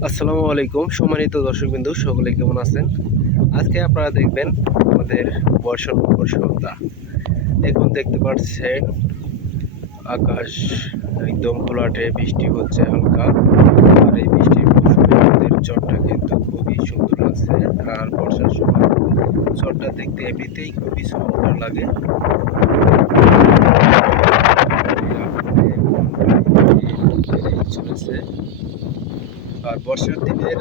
আসসালামু আলাইকুম সম্মানিত দর্শকবিন্দু সকলে কেমন আছেন আজকে আপনারা দেখবেন আমাদের বর্ষণ বর্ষতা এখন দেখতে পাচ্ছেন আকাশ একদম ঘোলাটে বৃষ্টি হচ্ছে হালকা আর এই বৃষ্টির মৌসুমে আমাদের চরটা কিন্তু খুবই সুন্দর লাগছে আর বর্ষার সময় চরটা দেখতে এমনিতেই খুবই সুন্দর লাগে চলেছে আর বর্ষার দিনের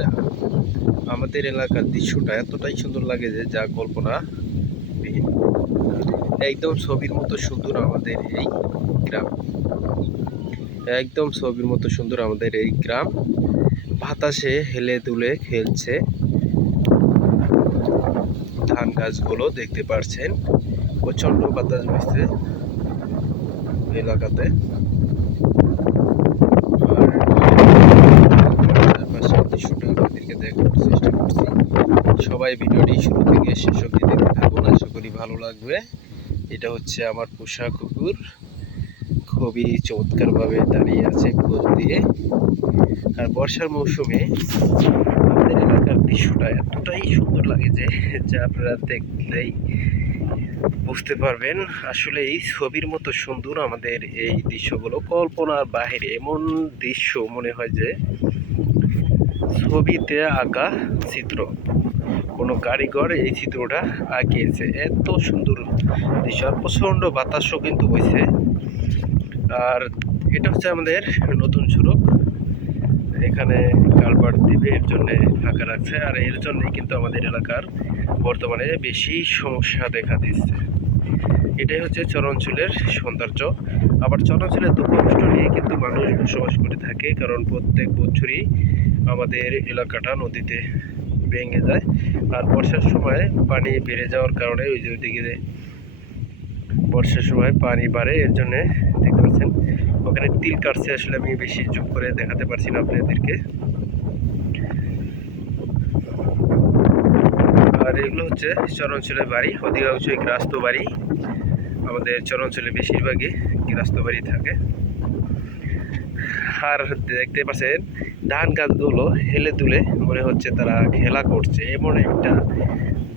আমাদের এলাকার দৃশ্যটা এতটাই সুন্দর লাগে যে যা কল্পনা একদম ছবির মতো সুন্দর আমাদের এই গ্রাম। একদম ছবির মতো সুন্দর আমাদের এই গ্রাম। বাতাসে হেলে দুলে খেলছে। ধান গাছগুলো দেখতে পাচ্ছেন প্রচণ্ড বাতাস বইছে এলাকাতে আর চারপাশের দৃশ্যটা দেখানোর চেষ্টা করছি। সবাই ভিডিওটি শুরু থেকে শেষ অবধি দেখতে থাকুন, আশা করি ভালো লাগবে। এটা হচ্ছে আমার পোষা কুকুর। খুবই চমৎকারভাবে দাঁড়িয়ে আছে খোঁজ দিয়ে। আর বর্ষার মৌসুমে আমাদের এলাকার দৃশ্যটা এতটাই সুন্দর লাগে যে, যা আপনারা দেখলেই বুঝতে পারবেন। আসলে এই ছবির মতো সুন্দর আমাদের এই দৃশ্যগুলো কল্পনার বাহিরে এমন দৃশ্য মনে হয় যে ছবিতে আঁকা চিত্র। কোনো কারিগর এই চিত্রটা আঁকিয়েছে। এত সুন্দর দৃশ্য প্রচণ্ড বাতাসও কিন্তু বইছে। আর এটা হচ্ছে আমাদের নতুন সড়ক এখানে কালভার্ট দিবে এর জন্যে ফাঁকা রাখছে আর এর জন্যই কিন্তু আমাদের এলাকার বর্তমানে বেশি সমস্যা দেখা দিচ্ছে। এটাই হচ্ছে চরাঞ্চলের সৌন্দর্য। আবার চরাঞ্চলের দুঃখ কষ্ট নিয়ে কিন্তু মানুষ বসবাস করে থাকে, কারণ প্রত্যেক বছরই আমাদের এলাকাটা নদীতে ভেঙে যায় আর বর্ষার সময় পানি বেড়ে যাওয়ার কারণে ওই যে ওইদিকে বর্ষার সময় পানি বাড়ে, এর জন্য দেখতে পাচ্ছেন, ওখানে তিল কাটছে, আসলে আমি বেশি জুম করে দেখাতে পারছি না আপনাদেরকে। আর এগুলো হচ্ছে চরাঞ্চলের বাড়ি অধিকাংশই গ্রাস্ত বাড়ি আমাদের চরাঞ্চলে বেশিরভাগই গ্রাস্ত বাড়ি থাকে। আর দেখতে পাচ্ছেন ধান গাছগুলো হেলে তুলে মনে হচ্ছে তারা খেলা করছে। এমন একটা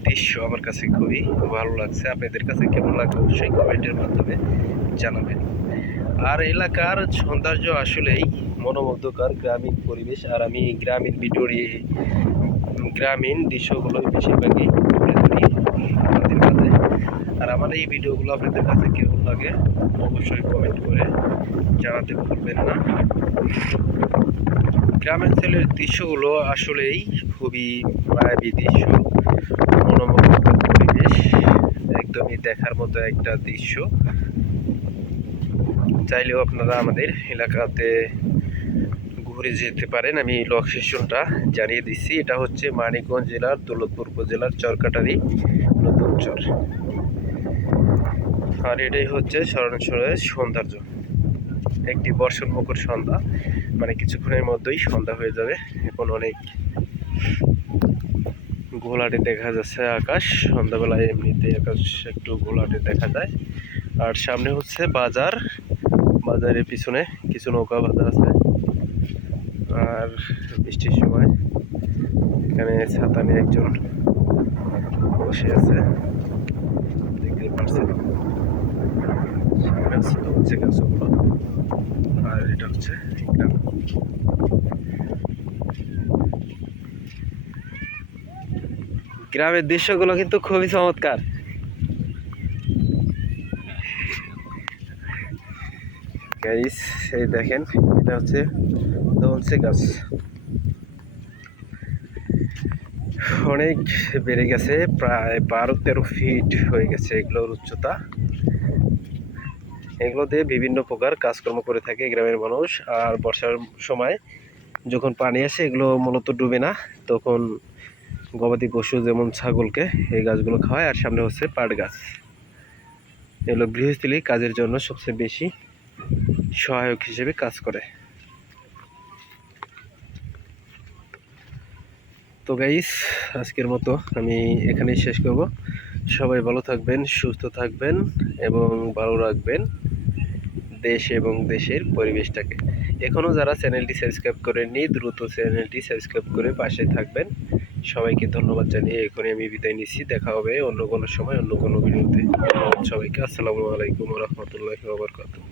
দৃশ্য আমার কাছে খুবই ভালো লাগছে। আপনাদের কাছে কেমন লাগবে অবশ্যই কমেন্টের মাধ্যমে জানাবেন। আর এলাকার সৌন্দর্য আসলেই মনোমুগ্ধকর গ্রামীণ পরিবেশ। আর আমি গ্রামীণ ভিডিওর গ্রামীণ দৃশ্যগুলো বেশিরভাগই তুলে ধরি আপনাদের কাছে আর আমার এই ভিডিওগুলো আপনাদের কাছে কেমন লাগে, অবশ্যই কমেন্ট করে জানাতে ভুলবেন না। গ্রামাঞ্চলের দৃশ্যগুলো আসলেই খুবই মায়াবী দৃশ্য, মনোমুগ্ধকর পরিবেশ, একদমই দেখার মতো একটা দৃশ্য। চাইলেও আপনারা আমাদের এলাকাতে ঘুরে যেতে পারেন, আমি লোকেশনটা জানিয়ে দিচ্ছি। এটা হচ্ছে মানিকগঞ্জ জেলার দৌলতপুর উপজেলার চরকাটারি, নতুন চর। আর এটাই হচ্ছে শরণাঞ্চলের সৌন্দর্য একটি বর্ষণ মুখর সন্ধ্যা মানে কিছুক্ষণের মধ্যেই সন্ধ্যা হয়ে যাবে। এখন অনেক ঘোলাটে দেখা যাচ্ছে আকাশ, সন্ধ্যাবেলায় এমনিতে আকাশ একটু ঘোলাটে দেখা যায়। আর সামনে হচ্ছে বাজার, বাজারের পিছনে কিছু নৌকা বাজার আছে। আর বৃষ্টির সময় এখানে ছাতা নিয়ে একজন বসে আছে। দেখতে পাচ্ছেন? গাছগুলো, আর এটা হচ্ছে গ্রাম গ্রামের দৃশ্যগুলো কিন্তু খুবই চমৎকার। গাইস এই দেখেন, এটা হচ্ছে দলসে গাছ। অনেক বেড়ে গেছে, প্রায় বারো তেরো ফিট হয়ে গেছে এগুলোর উচ্চতা। এগুলো দিয়ে বিভিন্ন প্রকার কাজকর্ম করে থাকে গ্রামের মানুষ। আর বর্ষার সময় যখন পানি আসে, এগুলো মূলত ডুবে না। তখন গবাদি পশু যেমন ছাগলকে এই গাছগুলো খাওয়ায়, আর সামনে হচ্ছে পাট গাছ। এগুলো গৃহস্থলী কাজের জন্য সবচেয়ে বেশি সহায়ক হিসেবে কাজ করে। তো গাইস আজকের মতো আমি এখানেই শেষ করব। সবাই ভালো থাকবেন, সুস্থ থাকবেন এবং ভালো রাখবেন। দেশ এবং দেশের পরিবেশটাকে। এখনও যারা চ্যানেলটি সাবস্ক্রাইব করেননি, দ্রুত চ্যানেলটি সাবস্ক্রাইব করে পাশে থাকবেন। সবাইকে ধন্যবাদ জানিয়ে এখনই আমি বিদায় নিচ্ছি। দেখা হবে অন্য কোনো সময়, অন্য কোনো ভিডিওতে। সবাইকে আসসালামু আলাইকুম রহমতুল্লাহ ওবরকাতুহ